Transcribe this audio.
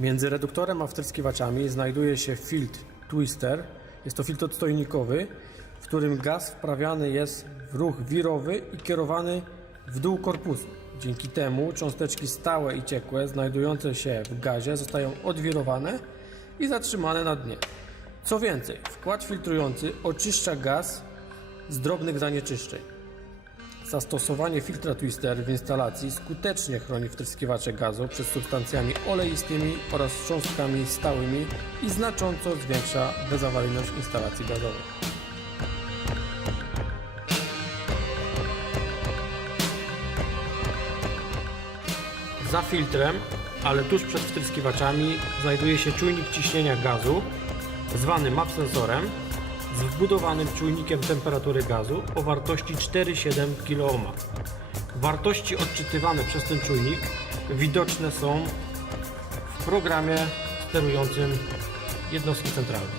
Między reduktorem a wtryskiwaczami znajduje się filtr twister. Jest to filtr odstojnikowy, w którym gaz wprawiany jest w ruch wirowy i kierowany w dół korpusu. Dzięki temu cząsteczki stałe i ciekłe znajdujące się w gazie zostają odwirowane i zatrzymane na dnie. Co więcej, wkład filtrujący oczyszcza gaz z drobnych zanieczyszczeń. Zastosowanie filtra twister w instalacji skutecznie chroni wtryskiwacze gazu przed substancjami oleistymi oraz cząstkami stałymi i znacząco zwiększa bezawaryjność instalacji gazowej. Za filtrem, ale tuż przed wtryskiwaczami, znajduje się czujnik ciśnienia gazu, zwany MAP sensorem, z wbudowanym czujnikiem temperatury gazu o wartości 4,7 kOhm. Wartości odczytywane przez ten czujnik widoczne są w programie sterującym jednostki centralnej.